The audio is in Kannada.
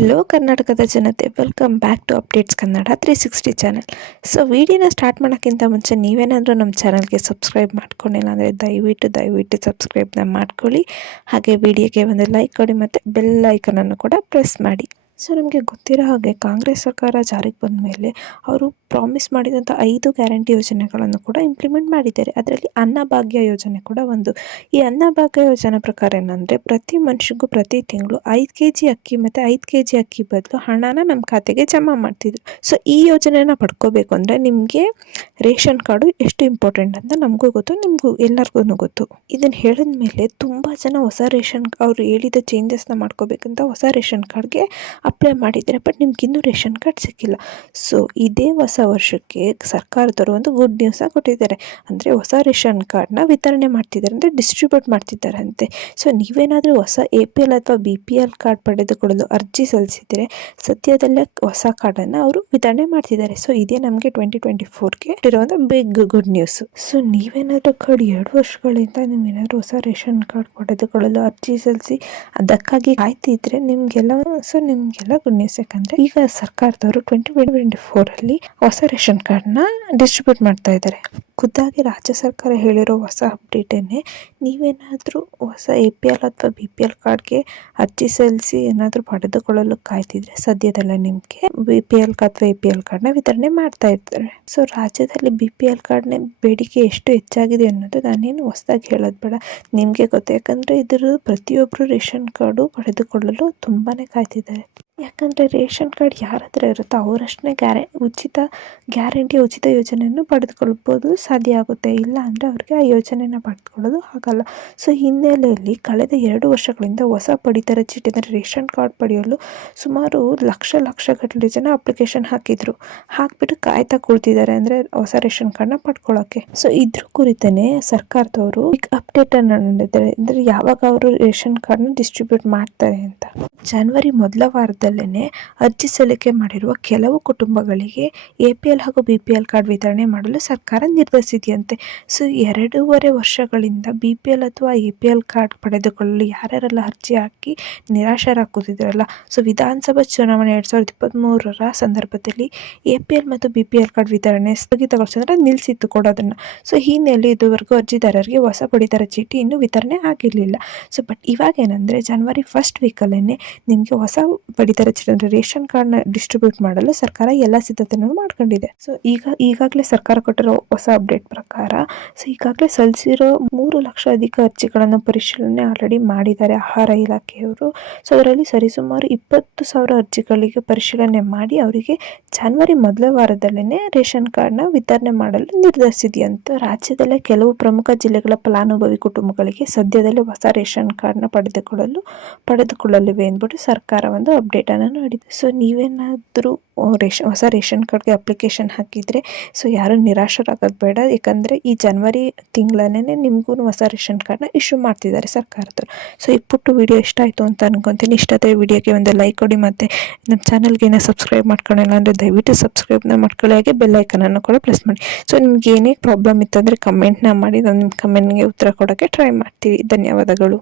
ಹಲೋ ಕರ್ನಾಟಕದ ಜನತೆ, welcome back to updates Kannada 360 channel. So ವಿಡಿಯೋನ ಸ್ಟಾರ್ಟ್ ಮಾಡೋಕ್ಕಿಂತ ಮುಂಚೆ ನೀವೇನಾದರೂ ನಮ್ಮ ಚಾನಲ್ಗೆ ಸಬ್ಸ್ಕ್ರೈಬ್ ಮಾಡ್ಕೊಂಡಿಲ್ಲ ಅಂದರೆ ದಯವಿಟ್ಟು ಸಬ್ಸ್ಕ್ರೈಬ್ನ ಮಾಡ್ಕೊಳ್ಳಿ. ಹಾಗೆ ವಿಡಿಯೋಗೆ ಒಂದು ಲೈಕ್ ಕೊಡಿ ಮತ್ತು ಬೆಲ್ ಐಕನನ್ನು ಕೂಡ ಪ್ರೆಸ್ ಮಾಡಿ. ಸೊ ನಮಗೆ ಗೊತ್ತಿರೋ ಹಾಗೆ ಕಾಂಗ್ರೆಸ್ ಸರ್ಕಾರ ಜಾರಿಗೆ ಬಂದ ಮೇಲೆ ಅವರು ಪ್ರಾಮಿಸ್ ಮಾಡಿದಂಥ 5 ಗ್ಯಾರಂಟಿ ಯೋಜನೆಗಳನ್ನು ಕೂಡ ಇಂಪ್ಲಿಮೆಂಟ್ ಮಾಡಿದ್ದಾರೆ. ಅದರಲ್ಲಿ ಅನ್ನಭಾಗ್ಯ ಯೋಜನೆ ಕೂಡ ಒಂದು. ಈ ಅನ್ನಭಾಗ್ಯ ಯೋಜನೆ ಪ್ರಕಾರ ಏನಂದರೆ, ಪ್ರತಿ ಮನುಷ್ಯಗೂ ಪ್ರತಿ ತಿಂಗಳು 5 kg ಅಕ್ಕಿ ಮತ್ತು 5 kg ಅಕ್ಕಿ ಬದಲು ಹಣನ ನಮ್ಮ ಖಾತೆಗೆ ಜಮಾ ಮಾಡ್ತಿದ್ರು. ಸೊ ಈ ಯೋಜನೆನ ಪಡ್ಕೋಬೇಕು ಅಂದರೆ ನಿಮಗೆ ರೇಷನ್ ಕಾರ್ಡು ಎಷ್ಟು ಇಂಪಾರ್ಟೆಂಟ್ ಅಂತ ನಮಗೂ ಗೊತ್ತು, ನಿಮಗೂ ಎಲ್ಲರಿಗೂ ಗೊತ್ತು. ಇದನ್ನು ಹೇಳಿದ ಮೇಲೆ ತುಂಬ ಜನ ಹೊಸ ರೇಷನ್ ಅವರು ಹೇಳಿದ ಚೇಂಜಸ್ನ ಮಾಡ್ಕೋಬೇಕಂತ ಹೊಸ ರೇಷನ್ ಕಾರ್ಡ್ಗೆ ಅಪ್ಲೈ ಮಾಡಿದ್ದಾರೆ. ಬಟ್ ನಿಮ್ಗೆ ಇನ್ನೂ ರೇಷನ್ ಕಾರ್ಡ್ ಸಿಕ್ಕಿಲ್ಲ. ಸೊ ಇದೇ ಹೊಸ ವರ್ಷಕ್ಕೆ ಸರ್ಕಾರದವರು ಒಂದು ಗುಡ್ ನ್ಯೂಸ್ನ ಕೊಟ್ಟಿದ್ದಾರೆ. ಅಂದರೆ ಹೊಸ ರೇಷನ್ ಕಾರ್ಡ್ನ ವಿತರಣೆ ಮಾಡ್ತಿದ್ದಾರೆ, ಅಂದರೆ ಡಿಸ್ಟ್ರಿಬ್ಯೂಟ್ ಮಾಡ್ತಿದ್ದಾರೆ ಅಂತೆ. ಸೊ ನೀವೇನಾದರೂ ಹೊಸ APL ಅಥವಾ BPL ಕಾರ್ಡ್ ಪಡೆದುಕೊಳ್ಳಲು ಅರ್ಜಿ ಸಲ್ಲಿಸಿದರೆ ಸದ್ಯದಲ್ಲೇ ಹೊಸ ಕಾರ್ಡನ್ನು ಅವರು ವಿತರಣೆ ಮಾಡ್ತಿದ್ದಾರೆ. ಸೊ ಇದೇ ನಮಗೆ 2024ಗೆ ಇರುವಂಥ ಬಿಗ್ ಗುಡ್ ನ್ಯೂಸ್. ಸೊ ನೀವೇನಾದರೂ 2 ವರ್ಷಗಳಿಂದ ನೀವೇನಾದರೂ ಹೊಸ ರೇಷನ್ ಕಾರ್ಡ್ ಪಡೆದುಕೊಳ್ಳಲು ಅರ್ಜಿ ಸಲ್ಲಿಸಿ ಅದಕ್ಕಾಗಿ ಕಾಯ್ತಿದ್ರೆ ನಿಮಗೆಲ್ಲ ಗುಡ್ ನ್ಯೂಸ್. ಯಾಕಂದರೆ ಈಗ ಸರ್ಕಾರದವರು 2024ಅಲ್ಲಿ ಹೊಸ ರೇಷನ್ ಕಾರ್ಡ್ನ ಡಿಸ್ಟ್ರಿಬ್ಯೂಟ್ ಮಾಡ್ತಾ ಇದ್ದಾರೆ. ಖುದ್ದಾಗಿ ರಾಜ್ಯ ಸರ್ಕಾರ ಹೇಳಿರೋ ಹೊಸ ಅಪ್ಡೇಟನ್ನೇ ನೀವೇನಾದರೂ ಹೊಸ APL ಅಥವಾ BPL ಕಾರ್ಡ್ಗೆ ಅರ್ಜಿ ಸಲ್ಲಿಸಿ ಏನಾದರೂ ಪಡೆದುಕೊಳ್ಳಲು ಕಾಯ್ತಿದ್ರೆ ಸದ್ಯದಲ್ಲೇ ನಿಮಗೆ BPL ಅಥವಾ APL ಕಾರ್ಡ್ನ ವಿತರಣೆ ಮಾಡ್ತಾ ಇರ್ತಾರೆ. ಸೊ ರಾಜ್ಯದಲ್ಲಿ BPL ಕಾರ್ಡ್ನ ಬೇಡಿಕೆ ಎಷ್ಟು ಹೆಚ್ಚಾಗಿದೆ ಅನ್ನೋದು ನಾನೇನು ಹೊಸದಾಗಿ ಹೇಳೋದು ಬೇಡ, ನಿಮಗೆ ಗೊತ್ತು. ಯಾಕಂದರೆ ಇದರ ಪ್ರತಿಯೊಬ್ಬರು ರೇಷನ್ ಕಾರ್ಡು ಪಡೆದುಕೊಳ್ಳಲು ತುಂಬಾ ಕಾಯ್ತಿದ್ದಾರೆ. ಯಾಕಂದರೆ ರೇಷನ್ ಕಾರ್ಡ್ ಯಾರ ಹತ್ರ ಇರುತ್ತೋ ಅವರಷ್ಟೇ ಉಚಿತ ಯೋಜನೆಯನ್ನು ಪಡೆದುಕೊಳ್ಬೋದು ಸಾಧ್ಯ ಆಗುತ್ತೆ. ಇಲ್ಲ ಅಂದರೆ ಅವ್ರಿಗೆ ಆ ಯೋಜನೆನ ಪಡೆದುಕೊಳ್ಳೋದು ಆಗಲ್ಲ. ಸೊ ಹಿನ್ನೆಲೆಯಲ್ಲಿ ಕಳೆದ 2 ವರ್ಷಗಳಿಂದ ಹೊಸ ಪಡಿತರ ಚೀಟಿ ಅಂದರೆ ರೇಷನ್ ಕಾರ್ಡ್ ಪಡೆಯಲು ಸುಮಾರು ಲಕ್ಷಗಟ್ಟಲೆ ಜನ ಅಪ್ಲಿಕೇಶನ್ ಹಾಕಿಬಿಟ್ಟು ಕಾಯ್ತಾ ಕುಳಿತಿದ್ದಾರೆ, ಅಂದರೆ ಹೊಸ ರೇಷನ್ ಕಾರ್ಡ್ನ ಪಡ್ಕೊಳ್ಳೋಕ್ಕೆ. ಸೊ ಇದ್ರ ಕುರಿತೇ ಸರ್ಕಾರದವರು ಅಪ್ಡೇಟನ್ನು ನೀಡಿದ್ದಾರೆ, ಅಂದರೆ ಯಾವಾಗ ಅವರು ರೇಷನ್ ಕಾರ್ಡ್ನ ಡಿಸ್ಟ್ರಿಬ್ಯೂಟ್ ಮಾಡ್ತಾರೆ ಅಂತ. ಜನವರಿ ಮೊದಲ ವಾರದಲ್ಲೇ ಅರ್ಜಿ ಸಲ್ಲಿಕೆ ಮಾಡಿರುವ ಕೆಲವು ಕುಟುಂಬಗಳಿಗೆ APL ಹಾಗೂ BPL ಕಾರ್ಡ್ ವಿತರಣೆ ಮಾಡಲು ಸರ್ಕಾರ ನಿರ್ಧರಿಸಿದೆಯಂತೆ. ಸೊ 2.5 ವರ್ಷಗಳಿಂದ BPL ಅಥವಾ APL ಕಾರ್ಡ್ ಪಡೆದುಕೊಳ್ಳಲು ಯಾರ್ಯಾರೆಲ್ಲ ಅರ್ಜಿ ಹಾಕಿ ನಿರಾಶರಾಗುತ್ತಿದ್ರಲ್ಲ, ಸೊ ವಿಧಾನಸಭಾ ಚುನಾವಣೆ 2023ರ ಸಂದರ್ಭದಲ್ಲಿ APL ಮತ್ತು BPL ಕಾರ್ಡ್ ವಿತರಣೆ ಸ್ಥಗಿತಗೊಳಿಸಿದ್ರೆ ನಿಲ್ಲಿಸಿತ್ತು ಕೊಡೋದನ್ನು. ಸೊ ಈ ಹಿನ್ನೆಲೆಯಲ್ಲಿ ಇದುವರೆಗೂ ಅರ್ಜಿದಾರರಿಗೆ ಹೊಸ ಪಡಿತರ ಚೀಟಿ ಇನ್ನೂ ವಿತರಣೆ ಆಗಿರಲಿಲ್ಲ. ಸೊ ಬಟ್ ಇವಾಗ ಏನಂದರೆ ಜನವರಿ ಫಸ್ಟ್ ವೀಕಲ್ಲೇ ನಿಮಗೆ ಹೊಸ ಪಡಿತರ ಚೀಟಿ ಅಂದರೆ ರೇಷನ್ ಕಾರ್ಡ್ನ ಡಿಸ್ಟ್ರಿಬ್ಯೂಟ್ ಮಾಡಲು ಸರ್ಕಾರ ಎಲ್ಲ ಸಿದ್ಧತೆಯನ್ನು ಮಾಡ್ಕೊಂಡಿದೆ. ಸೊ ಈಗಾಗಲೇ ಸರ್ಕಾರ ಕೊಟ್ಟಿರೋ ಹೊಸ ಅಪ್ಡೇಟ್ ಪ್ರಕಾರ ಈಗಾಗಲೇ ಸಲ್ಲಿಸಿರೋ 3 ಲಕ್ಷ ಅಧಿಕ ಅರ್ಜಿಗಳನ್ನು ಪರಿಶೀಲನೆ ಆಲ್ರೆಡಿ ಮಾಡಿದ್ದಾರೆ ಆಹಾರ ಇಲಾಖೆಯವರು. ಸೊ ಅದರಲ್ಲಿ ಸರಿಸುಮಾರು 20,000 ಅರ್ಜಿಗಳಿಗೆ ಪರಿಶೀಲನೆ ಮಾಡಿ ಅವರಿಗೆ ಜನವರಿ ಮೊದಲ ವಾರದಲ್ಲೇ ರೇಷನ್ ಕಾರ್ಡ್ನ ವಿತರಣೆ ಮಾಡಲು ನಿರ್ಧರಿಸಿದೆಯಂತ. ರಾಜ್ಯದಲ್ಲೇ ಕೆಲವು ಪ್ರಮುಖ ಜಿಲ್ಲೆಗಳ ಫಲಾನುಭವಿ ಕುಟುಂಬಗಳಿಗೆ ಸದ್ಯದಲ್ಲೇ ಹೊಸ ರೇಷನ್ ಕಾರ್ಡ್ನ ಪಡೆದುಕೊಳ್ಳಲಿವೆ ಎಂದ್ಬಿಟ್ಟು ಸರ್ಕಾರ ಒಂದು ಅಪ್ಡೇಟನ್ನು ನೀಡಿದೆ. ಸೊ ನೀವೇನಾದರೂ ಹೊಸ ರೇಷನ್ ಕಾರ್ಡ್ಗೆ ಅಪ್ಲಿಕೇಶನ್ ಹಾಕಿದರೆ ಸೊ ಯಾರೂ ನಿರಾಶರಾಗೋದು ಬೇಡ. ಯಾಕಂದರೆ ಈ ಜನವರಿ ತಿಂಗಳನ್ನೇ ನಿಮಗೂ ಹೊಸ ರೇಷನ್ ಕಾರ್ಡ್ನ ಇಶ್ಯೂ ಮಾಡ್ತಿದ್ದಾರೆ ಸರ್ಕಾರದವರು. ಸೊ ಈ ಪುಟ್ಟು ವಿಡಿಯೋ ಇಷ್ಟ ಆಯಿತು ಅಂತ ಅನ್ಕೊತೀನಿ. ಇಷ್ಟ ಆದರೆ ವಿಡಿಯೋಗೆ ಒಂದು ಲೈಕ್ ಕೊಡಿ ಮತ್ತು ನಮ್ಮ ಚಾನಲ್ಗೆ ಏನೋ ಸಬ್ಸ್ಕ್ರೈಬ್ ಮಾಡ್ಕೊಂಡಿಲ್ಲ ಅಂದರೆ ದಯವಿಟ್ಟು ಸಬ್ಸ್ಕ್ರೈಬ್ನ ಮಾಡ್ಕೊಳ್ಳಿ. ಹಾಗೆ ಬೆಲ್ ಐಕನನ್ನು ಕೂಡ ಪ್ರೆಸ್ ಮಾಡಿ. ಸೊ ನಿಮ್ಗೆ ಏನೇ ಪ್ರಾಬ್ಲಮ್ ಇತ್ತು ಅಂದರೆ ಕಮೆಂಟ್ನ ಮಾಡಿ, ನಾವು ನಿಮ್ಮ ಕಮೆಂಟ್ಗೆ ಉತ್ತರ ಕೊಡೋಕ್ಕೆ ಟ್ರೈ ಮಾಡ್ತೀವಿ. ಧನ್ಯವಾದಗಳು.